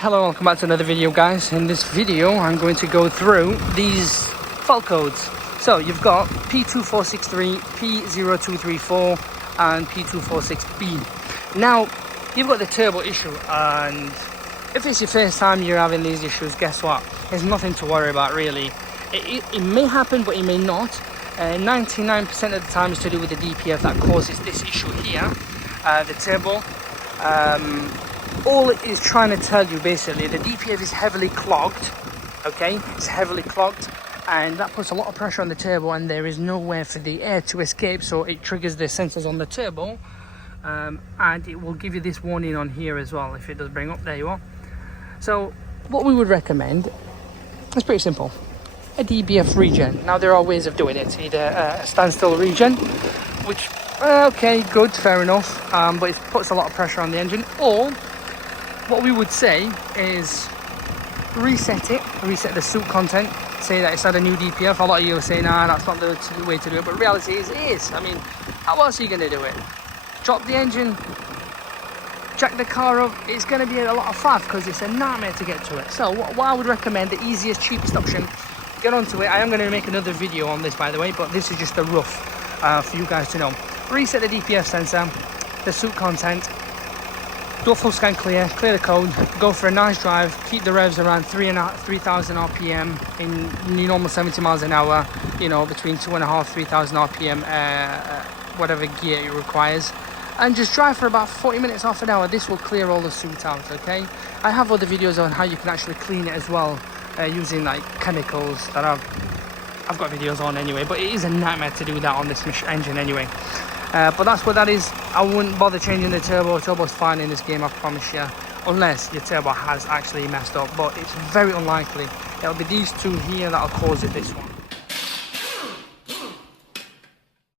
Hello, welcome back to another video, guys. In this video I'm going to go through these fault codes. So you've got P2463, P0234 and P246B. Now you've got the turbo issue, and if it's your first time you're having these issues, guess what, there's nothing to worry about really. It may happen, but it may not. 99% of the time it's to do with the DPF that causes this issue here, the turbo. All it is trying to tell you, basically, the DPF is heavily clogged. Okay, it's heavily clogged, and that puts a lot of pressure on the turbo, and there is nowhere for the air to escape, so it triggers the sensors on the turbo, and it will give you this warning on here as well if it does bring up. There you are. So what we would recommend is pretty simple: a DBF regen. Now there are ways of doing it, either a standstill regen, which okay, good, fair enough, but it puts a lot of pressure on the engine. Or what we would say is reset the soot content, say that it's had a new DPF. A lot of you are saying, nah, that's not the way to do it, but reality is it is. I mean, how else are you going to do it? Drop the engine, jack the car up. It's going to be a lot of faff because it's a nightmare to get to it. So what I would recommend, the easiest, cheapest option, get onto it. I am going to make another video on this, by the way, but this is just a rough for you guys to know. Reset the DPF sensor, the soot content, do a full scan clear the code, go for a nice drive, keep the revs around 3,000 RPM in normal 70 miles an hour, you know, between 2,500 3,000 RPM, whatever gear it requires, and just drive for about 40 minutes, half an hour. This will clear all the soot out. Okay, I have other videos on how you can actually clean it as well, using like chemicals that I've got videos on anyway, but it is a nightmare to do that on this engine anyway. But that's what that is. I wouldn't bother changing the turbo. Turbo's fine in this game, I promise you, unless your turbo has actually messed up, but it's very unlikely. It'll be these two here that'll cause it, this one.